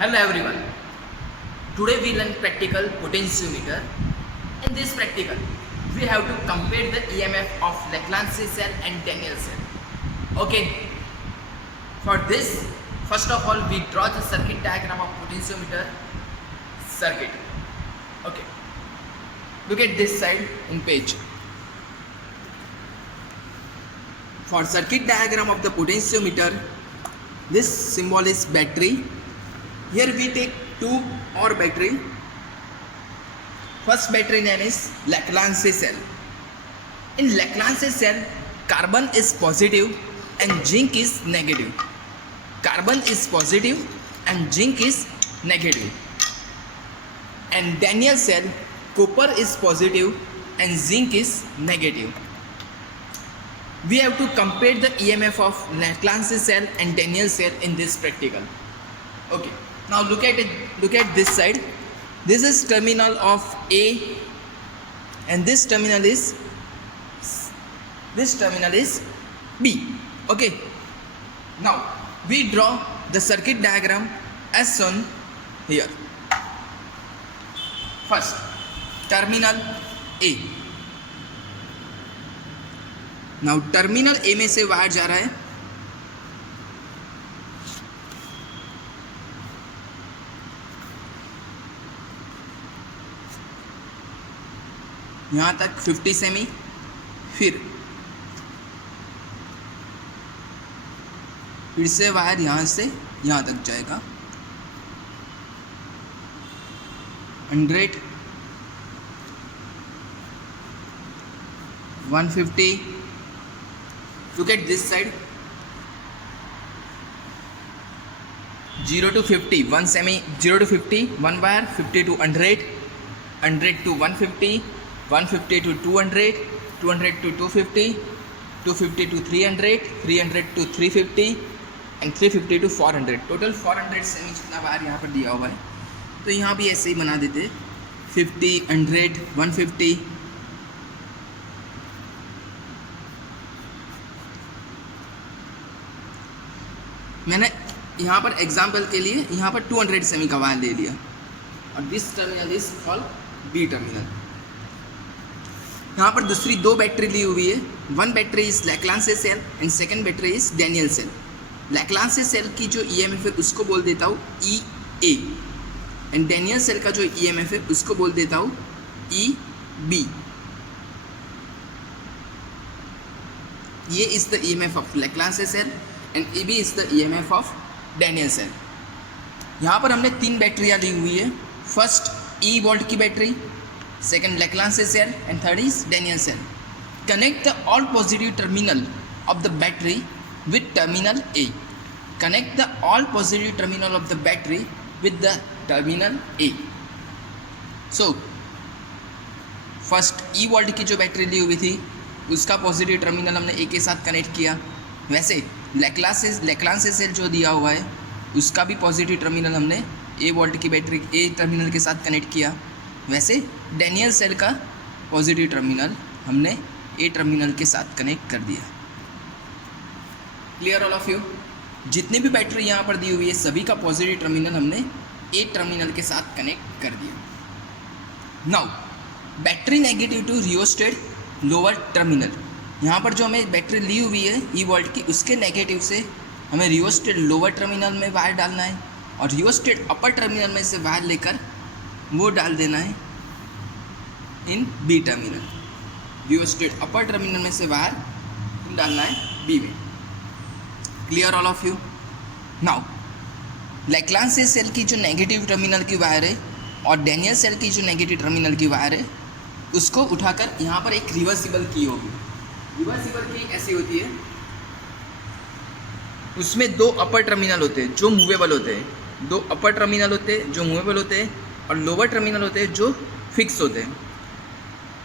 Hello everyone. Today we learn practical potentiometer. In this practical, we have to compare the EMF of Leclanché cell and Daniell cell. Okay. For this, first of all, we draw the circuit diagram of potentiometer circuit. Okay. Look at this side in page. For circuit diagram of the potentiometer, this symbol is battery. Here we take two or battery. First battery name is Leclanché cell. In Leclanché cell, carbon is positive and zinc is negative. Carbon is positive and zinc is negative. And Daniell cell, copper is positive and zinc is negative. We have to compare the EMF of Leclanché cell and Daniell cell in this practical. Okay. Now look at it. Look at this side. This is terminal of A, and this terminal is B. Okay. Now we draw the circuit diagram as shown here. First, terminal A. Now terminल A में से wire जा रहा है. यहाँ तक 50 semi, फिर से wire यहाँ से यहाँ तक जाएगा 100, 150. Look at this side. 0 to 50, 1 semi. 0 to 50, 1 wire. 50 to 100, 100 to 150, 150 to 200, 200 to 250, 250 to 300, 300 to 350 and 350 to 400. Total 400 semi जितना वायर यहाँ पर दिया हुआ है. तो यहाँ भी ऐसे ही बना देते 50, 100, 150. मैंने यहाँ पर एग्जाम्पल के लिए यहाँ पर 200 सेमी का वायर ले लिया और this terminal is called B terminal. यहाँ पर दूसरी दो बैटरी ली हुई है. One battery is Leclanché cell and second battery is Daniell cell. Leclanché cell की जो EMF है उसको बोल देता हूँ EA एंड Daniell सेल का जो EMF है उसको बोल देता हूँ EB. ये is the EMF of Leclanché cell and EB is the EMF of Daniell cell. यहाँ पर हमने तीन बैटरियाँ ली हुई है. फर्स्ट E वोल्ट की battery, second Leclanché cell and third is Daniell cell. Connect the all positive terminal of the battery with terminal A. Connect the all positive terminal of the battery with the terminal A. So first E volt की जो battery ली हुई थी उसका positive terminal हमने A के साथ connect किया. वैसे Leclanché सेल जो दिया हुआ है उसका भी पॉजिटिव टर्मिनल हमने A वोल्ट की बैटरी A टर्मिनल के साथ कनेक्ट किया. वैसे Daniell सेल का पॉजिटिव टर्मिनल हमने ए टर्मिनल के साथ कनेक्ट कर दिया. Clear all of you. जितनी भी बैटरी यहाँ पर दी हुई है सभी का पॉजिटिव टर्मिनल हमने ए टर्मिनल के साथ कनेक्ट कर दिया. Now battery negative to rheostat lower terminal. यहाँ पर जो हमें बैटरी ली हुई है ई वोल्ट की उसके नेगेटिव से हमें रियोस्टेट लोअर टर्मिनल में वायर डालना है और रियोस्टेट अपर टर्मिनल में से वायर लेकर वो डाल देना है in B terminal. Rheostat upper terminal में से वायर डालना है बी में. Clear all of you. Now Leclanché cell की जो नेगेटिव टर्मिनल की वायर है और Daniell सेल की जो नेगेटिव टर्मिनल की वायर है उसको उठाकर यहाँ पर एक रिवर्सिबल की होगी. रिवर्सिबल की ऐसी होती है, उसमें दो अपर टर्मिनल होते हैं जो मूवेबल होते हैं. दो अपर टर्मिनल होते हैं जो मूवेबल होते हैं और लोअर टर्मिनल होते हैं जो फिक्स होते हैं.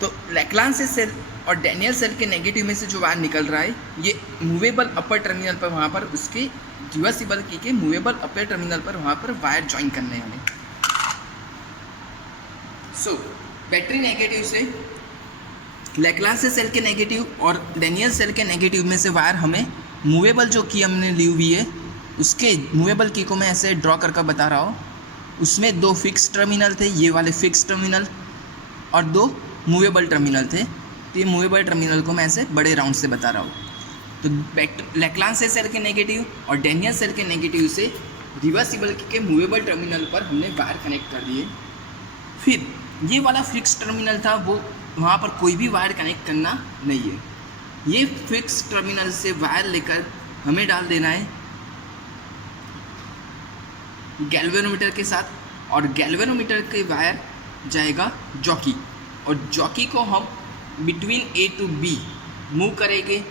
तो Leclanché सेल और Daniell सेल के नेगेटिव में से जो वायर निकल रहा है ये मूवेबल अपर टर्मिनल पर वहाँ पर उसके रिवर्सिबल की के मूवेबल अपर टर्मिनल पर वहाँ पर वायर ज्वाइन करने हैं हमें. सो बैटरी नेगेटिव से Leclanché सेल के नेगेटिव और Daniell सेल के नेगेटिव में से वायर हमें मूवेबल जो की हमने ली हुई है उसके मूवेबल की को मैं ऐसे ड्रॉ करके बता रहा हूँ। उसमें 2 फिक्स टर्मिनल थे, ये वाले फिक्स टर्मिनल, और 2 मूवेबल टर्मिनल थे। तो ये मूवेबल टर्मिनल को मैं ऐसे बड़े राउंड से बता रहा हूँ। तो लैक्लांसे सेल के नेगेटिव और डैनियल सेल के नेगेटिव से रिवर्सिबल के मूवेबल टर्मिनल पर हमने वायर कनेक्ट कर दिए। फिर ये वाला फिक्स टर्मिनल था, वो वहाँ पर कोई भी वायर कनेक्ट करना नहीं है। ये फिक्स टर्मिनल से वायर लेकर हमें डाल देना है गैल्वेनोमीटर के साथ, और गैल्वेनोमीटर के वायर जाएगा जॉकी, और जॉकी को हम between A to B move करेंगे,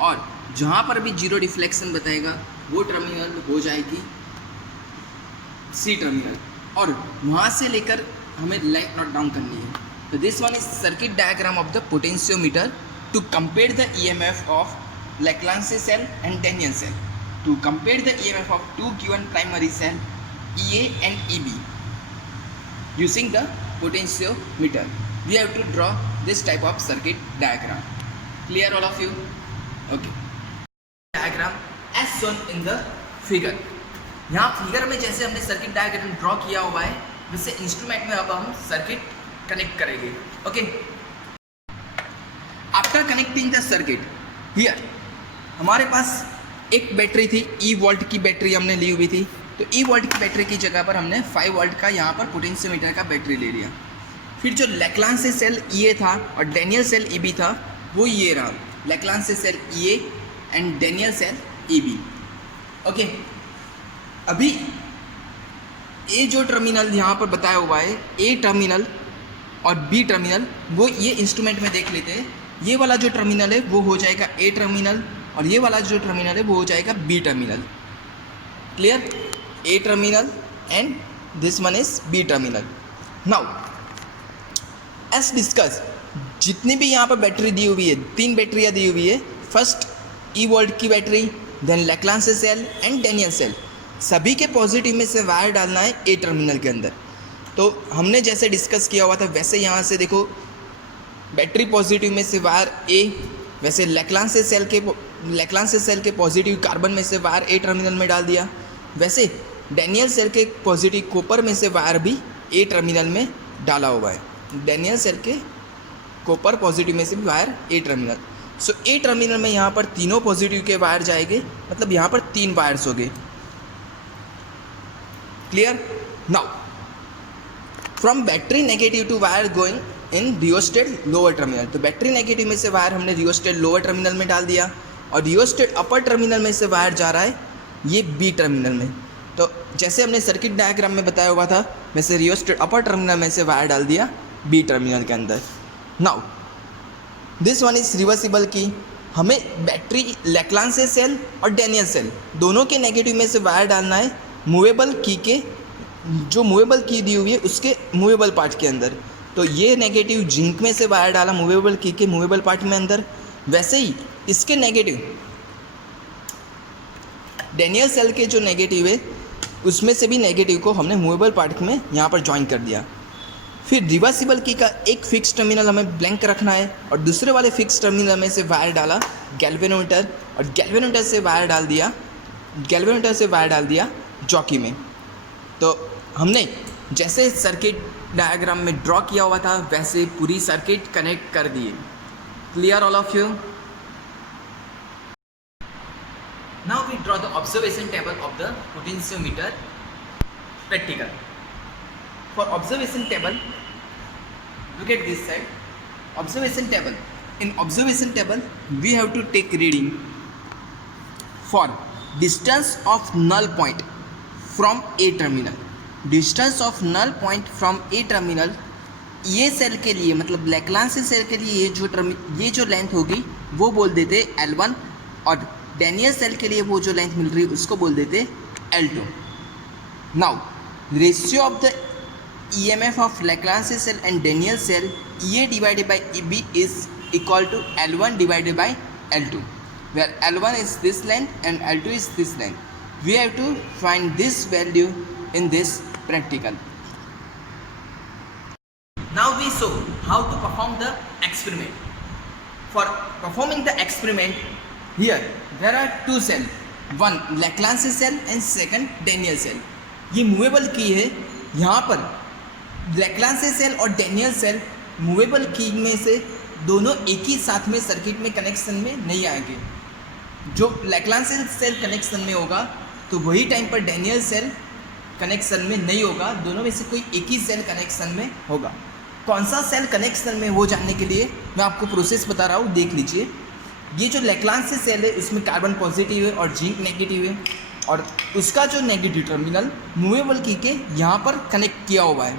और जहाँ पर भी जीरो डिफ्लेक्शन बताएगा वो टर्मिनल हो जाएगी C टर्मिनल, और वहाँ से लेकर हमें लेंथ नोट डाउन करनी है। तो this one is circuit diagram of the potentiometer to compare the EMF of Leclanche cell and Daniell cell, to compare the EMF of 2 given primary cell EA and EB using the potentiometer. We have to draw this type of circuit diagram. Clear all of you? Okay. Diagram as shown in the figure. यहाँ figure में जैसे हमने circuit diagram draw किया हुआ है, वैसे instrument में अब हम सर्किट कनेक्ट करेंगे. Okay. After connecting the circuit, here हमारे पास एक बैटरी थी, ई वोल्ट की बैटरी हमने ली हुई थी. तो ई वोल्ट की बैटरी की जगह पर हमने 5 वोल्ट का यहाँ पर पोटेंशियोमीटर का बैटरी ले लिया. फिर जो लैक्लांसे सेल EA था और डैनियल सेल EB था, वो ये रहा, Leclanche cell EA and Daniell cell EB. Okay. अभी ए जो टर्मिनल यहाँ पर बताया हुआ है, ए टर्मिनल और बी टर्मिनल, वो ये इंस्ट्रूमेंट में देख लेते हैं. ये वाला जो टर्मिनल है वो हो जाएगा ए टर्मिनल, और ये वाला जो टर्मिनल है वो हो जाएगा B terminal. Clear? A terminal and this one is B terminal. Now as discuss, जितनी भी यहाँ पर बैटरी दी हुई है, 3 बैटरियाँ दी हुई है. फर्स्ट ई वोल्ट की battery, then Leclanche cell and Daniell cell. सभी के पॉजिटिव में से वायर डालना है ए टर्मिनल के अंदर. तो हमने जैसे डिस्कस किया हुआ था वैसे यहाँ से देखो, बैटरी पॉजिटिव में से वायर ए, वैसे लैक्लांसे सेल के पॉजिटिव कार्बन में से वायर ए टर्मिनल में डाल दिया. वैसे डैनियल सेल के पॉजिटिव कॉपर में से वायर भी ए टर्मिनल में डाला हुआ है. डैनियल सेल के कॉपर पॉजिटिव में से भी वायर ए टर्मिनल. सो ए टर्मिनल में यहाँ पर तीनों पॉजिटिव के वायर जाएंगे, मतलब यहाँ पर 3 वायर्स हो गए. Clear? Now from battery negative to wire going in rheostat lower terminal. तो बैटरी नेगेटिव में से वायर हमने रियोस्टेट लोअर टर्मिनल में डाल दिया, और रियोस्टेट अपर टर्मिनल में से वायर जा रहा है ये बी टर्मिनल में. तो जैसे हमने सर्किट डायग्राम में बताया हुआ था, वैसे रियोस्टेट अपर टर्मिनल में से वायर डाल दिया बी टर्मिनल के अंदर. Now this one is reversible की. हमें बैटरी लैक्लांसे सेल और डैनियल सेल दोनों के नेगेटिव में से वायर डालना है मूवेबल की के, जो मूवेबल की दी हुई है उसके मूवेबल पार्ट के अंदर. तो ये नेगेटिव जिंक में से वायर डाला मूवेबल की के मूवेबल पार्ट में अंदर. वैसे ही इसके नेगेटिव डैनियल सेल के जो नेगेटिव है उसमें से भी नेगेटिव को हमने मूवेबल पार्ट में यहाँ पर ज्वाइन कर दिया. फिर रिवर्सिबल की का एक फिक्स टर्मिनल हमें ब्लैंक रखना है, और दूसरे वाले फिक्स टर्मिनल में से वायर डाला गैल्वेनोमीटर, और गैल्वेनोमीटर से वायर डाल दिया जॉकी में. तो हमने जैसे सर्किट डायग्राम में ड्रॉ किया हुआ था वैसे पूरी सर्किट कनेक्ट कर दिए. Clear all of you? Now we draw the observation table of the potentiometer practical. For observation table, look at this side. Observation table. In observation table, we have to take reading for distance of null point from A terminal. Distance of null point from A terminal, ये cell के लिए मतलब लैक्लांसे cell के लिए ये जो length होगी वो बोल देते L1, और डैनियल सेल के लिए वो जो लेंथ मिल रही है उसको बोल देते L2. Now ratio of the EMF of Lagrange cell and Daniell cell EA divided by EB is equal to L1 divided by L2, where L1 is this length and L2 is this length. We have to find this value in this practical. Now we show how to perform the experiment. For performing the experiment, here there are 2 cells. One Leclanche cell and second Daniell cell. ये movable की है। यहाँ पर Leclanche cell और Daniell cell movable की में से दोनों एक ही साथ में सर्किट में कनेक्शन में नहीं आएंगे। जो लैक्लांसे सेल कनेक्शन में होगा तो वही टाइम पर डैनियल सेल कनेक्शन में नहीं होगा, दोनों में से कोई एक ही सेल कनेक्शन में होगा। कौन सा सेल कनेक्शन में वो जानने के लिए मैं आपको प्रोसेस बता रहा हूँ, देख लीजिए। ये जो लैक्लांसे सेल है उसमें कार्बन पॉजिटिव है और जिंक नेगेटिव है, और उसका जो नेगेटिव टर्मिनल मूवेबल की के यहाँ पर कनेक्ट किया हुआ है।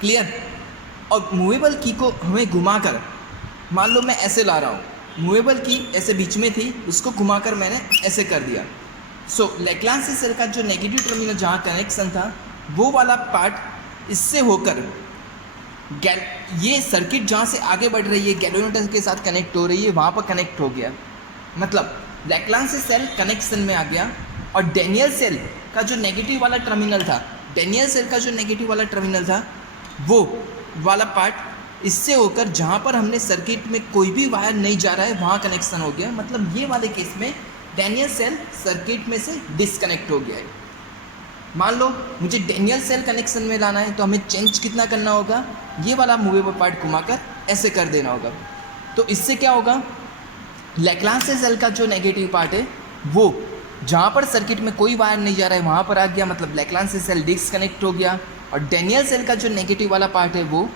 क्लियर? और मूवेबल की को हमें घुमाकर, मान लो मैं ऐसे ला रहा हूँ, मूवेबल की ऐसे बीच में थी, उसको घुमाकर मैंने ऐसे कर दिया। सो लैक्लांसे सेल का जो नेगेटिव टर्मिनल जहाँ कनेक्शन था वो वाला पार्ट इससे होकर ये सर्किट जहाँ से आगे बढ़ रही है गैल्वेनोमीटर के साथ कनेक्ट हो रही है, वहाँ पर कनेक्ट हो गया। मतलब लैक्लांसे सेल कनेक्शन में आ गया, और डैनियल सेल का जो नेगेटिव वाला टर्मिनल था, डैनियल सेल का जो नेगेटिव वाला टर्मिनल था वो वाला पार्ट इससे होकर जहाँ पर हमने सर्किट में कोई भी वायर नहीं जा रहा है वहाँ कनेक्शन हो गया। मतलब ये वाले केस में डैनियल सेल सर्किट में से डिस्कनेक्ट हो गया है। मान लो मुझे डैनियल सेल कनेक्शन में लाना है तो हमें चेंज कितना करना होगा, ये वाला मूवेबल पार्ट घुमाकर ऐसे कर देना होगा। तो इससे क्या होगा, लैक्लांसे सेल का जो नेगेटिव पार्ट है वो जहाँ पर सर्किट में कोई वायर नहीं जा रहा है वहाँ पर आ गया, मतलब लैक्लांसे सेल डिस्कनेक्ट हो गया। और डैनियल सेल का जो नेगेटिव वाला पार्ट है वो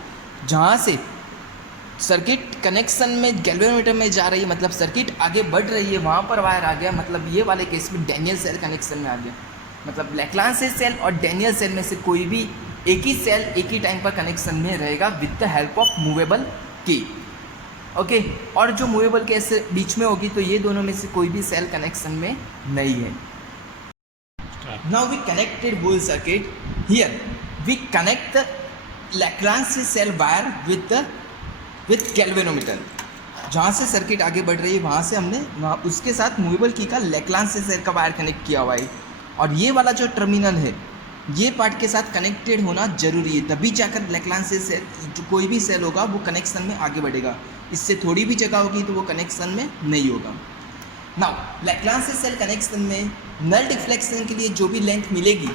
जहाँ से सर्किट कनेक्शन में गैल्वेनोमीटर में जा रही है, मतलब सर्किट आगे बढ़ रही है, वहाँ पर वायर आ गया। मतलब ये वाले केस में डैनियल सेल कनेक्शन में आ गया। मतलब लैक्लांसे सेल और डैनियल सेल में से कोई भी एक ही सेल एक ही टाइम पर कनेक्शन में रहेगा with the help of movable की। ओके, और जो मूवेबल के ऐसे बीच में होगी तो ये दोनों में से कोई भी सेल कनेक्शन में नहीं है। Now we connected whole circuit. Here we connect the Leclanche cell wire with galvanometer. जहाँ से सर्किट आगे बढ़ रही है वहाँ से हमने वहाँ उसके साथ मूवेबल की का लैक्लांसे सेल का वायर कनेक्ट किया हुआ है। और ये वाला जो टर्मिनल है ये पार्ट के साथ कनेक्टेड होना जरूरी है, तभी जाकर लैक्लांसे सेल जो कोई भी सेल होगा वो कनेक्शन में आगे बढ़ेगा। इससे थोड़ी भी जगह होगी तो वो कनेक्शन में नहीं होगा। नाउ लैक्लांसे सेल कनेक्शन में नल डिफ्लेक्शन के लिए जो भी लेंथ मिलेगी,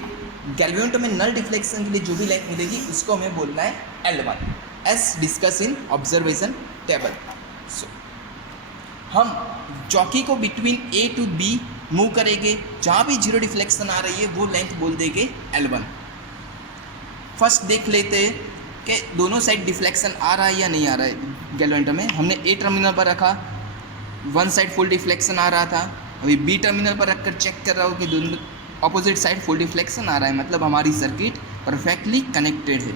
गैल्वेनोमीटर में नल डिफ्लेक्शन के लिए जो भी लेंथ मिलेगी उसको हमें बोलना है L1 as discuss in observation table. So हम चौकी को between A to B move करेंगे, जहाँ भी जीरो डिफ्लेक्शन आ रही है वो लेंथ बोल देंगे L1। फर्स्ट देख लेते हैं कि दोनों साइड डिफ्लेक्शन आ रहा है या नहीं आ रहा है। गैल्वेनोमीटर में हमने A टर्मिनल पर रखा, वन साइड फुल डिफ्लेक्शन आ रहा था, अभी B टर्मिनल पर रखकर चेक कर रहा हूँ कि दोनों अपोजिट साइड फुल डिफ्लेक्शन आ रहा है, मतलब हमारी सर्किट परफेक्टली कनेक्टेड है।